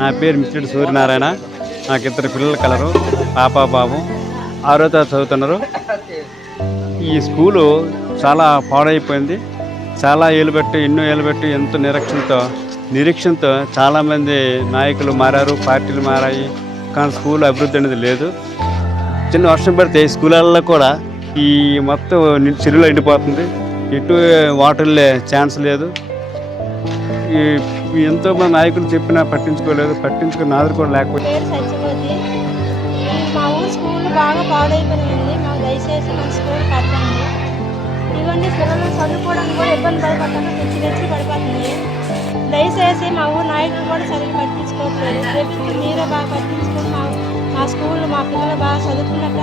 నా పేరు మిస్టర్ సూర్యనారాయణ. నాకు ఇద్దరు పిల్లలు కలరు. పాప బాబు. ఆరో తరగతి చదువుతున్నారు. ఈ స్కూలు చాలా పాడైపోయింది. చాలా ఏళ్ళు పెట్టి ఎన్నో ఏళ్ళు పెట్టి ఎంతో నిరీక్షణతో నిరీక్షణతో చాలామంది నాయకులు మారారు పార్టీలు మారాయి. కానీ స్కూల్ అభివృద్ధి అనేది లేదు. చిన్న వర్షం పడితే ఈ స్కూళ్ళల్లో కూడా ఈ మొత్తం చెరువులో ఎండిపోతుంది. ఎటు వాటర్ ఛాన్స్ లేదు. ఈ ఎంతో మంది నాయకులు చెప్పినా పట్టించుకోలేదు పట్టించుకుని నాదురు కూడా లేకపోతే మా ఊరు స్కూల్ బాగా పాడైపోయింది మాకు దయచేసి మన స్కూల్ కట్టండి. ఇవన్నీ పిల్లలు చదువుకోవడానికి కూడా ఇబ్బంది పడిపోతాను తెచ్చి తెచ్చి పడిపోతుంది. దయచేసి మా ఊరు నాయకులు కూడా సరిగ్గా పట్టించుకోవట్లేదు. మీరే బాగా పట్టించుకొని మా మా స్కూల్ మా పిల్లలు బాగా చదువుకున్నాక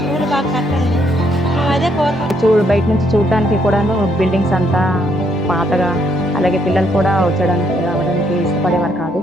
స్కూల్ బాగా కట్టండి. మేము అదే కోరుకుంటున్నాం. చూ బయట నుంచి చూడడానికి కూడాను బిల్డింగ్స్ అంతా పాతగా అలాగే పిల్లలు కూడా వచ్చడానికి రావడానికి ఇష్టపడేవారు కాదు.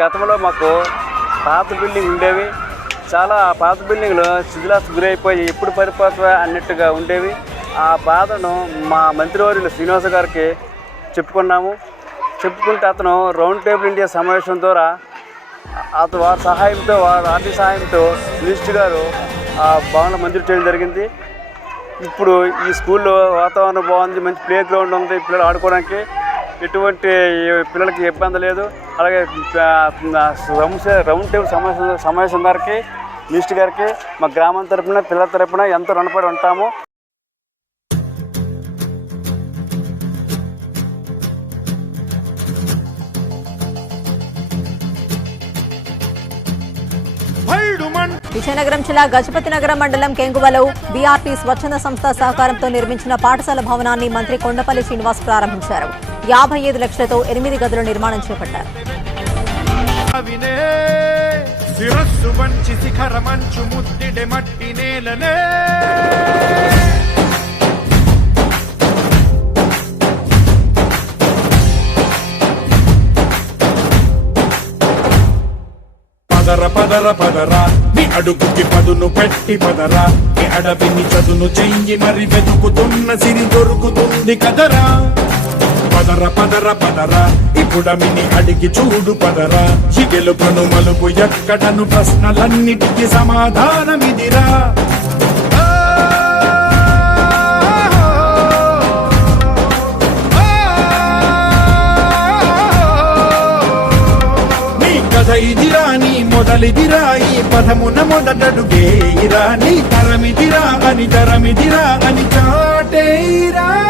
గతంలో మాకు పాత బిల్డింగ్ ఉండేవి. చాలా పాత బిల్డింగ్లు శిథిలాస్తు గురైపోయి ఎప్పుడు పడిపోతుందా అన్నట్టుగా ఉండేవి. ఆ బాధను మా మంత్రివర్యులు శ్రీనివాస గారికి చెప్పుకున్నాము. చెప్పుకుంటే అతను రౌండ్ టేబుల్ ఇండియా సమావేశం ద్వారా అతను వారి సహాయంతో వారి ఆర్థిక సహాయంతో మినిస్టర్ గారు ఆ భవన మంజూరు చేయడం జరిగింది. ఇప్పుడు ఈ స్కూల్లో వాతావరణం బాగుంది మంచి ప్లే గ్రౌండ్ ఉంది పిల్లలు ఆడుకోవడానికి ఎటువంటి పిల్లలకి ఇబ్బంది లేదు. అలాగే సమస్య రౌండ్ టేబుల్ సమావేశం సమావేశం గారికి మినిస్టర్ గారికి మా గ్రామం తరపున పిల్లల తరపున ఎంతో రుణపడి ఉంటాము. విజయనగరం జిల్లా గజపతి నగరం మండలం కెంగువలో బీఆర్పీ స్వచ్ఛంద సంస్థ సహకారంతో నిర్మించిన పాఠశాల భవనాన్ని మంత్రి కొండపల్లి శ్రీనివాస్ ప్రారంభించారు. యాభై ఐదు లక్షలతో ఎనిమిది గదుల నిర్మాణం చేపట్టారు. వినే శిరస్సు వంచి శిఖర మంచు ముద్దిడె మట్టి నేలనే. పదర పదర పదరా నీ అడుగుకి పదును పెట్టి పదరా. నీ అడవిని చదును చెయ్యి మరి వెతుకుతున్న సిరి దొరుకుతుంది కదరా. పదర పదర పదరా. ఇప్పుడమిని అడిగి చూడు పదరా. చిగెలుపను మలుపు ఎక్కడను ప్రశ్నలన్నిటికీ సమాధానమిదిరా. కథ ఇదిరా నీ మొదలిదిరా ఈ పదమున మొదటడుగేయిరా. నీ తరమిదిరా అని తరమిదిరా అని చాటేరా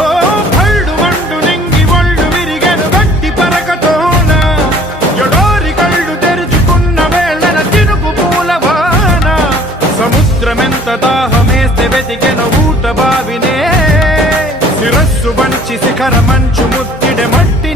దాహమేస్తే వెతికెను ఊట బావినే. శిరస్సు వంచి శిఖర మంచు ముత్తిడె మట్టి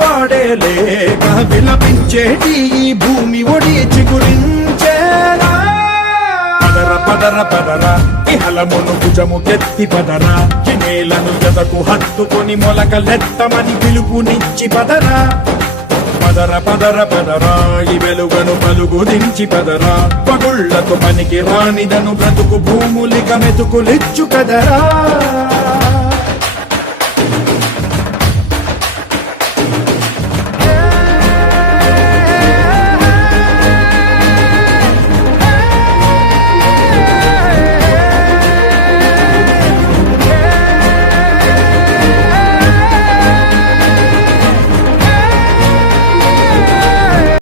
వాడే లేక విలపించేటి ఈ భూమి ఒడి చిగురించేలా పదర పదర పదర ఇహలమును భుజము కెత్తి పదర ఈ నేలను ఎదకు హత్తుకొని మొలకలెత్తమని పిలుపునిచ్చి పదరా. పదర పదర పదరా ఈ వెలుగను పలుగు దించి పదరా. పగుళ్ళకు పనికి రానిదను బ్రతుకు భూములిక మెతుకులిచ్చు కదరా.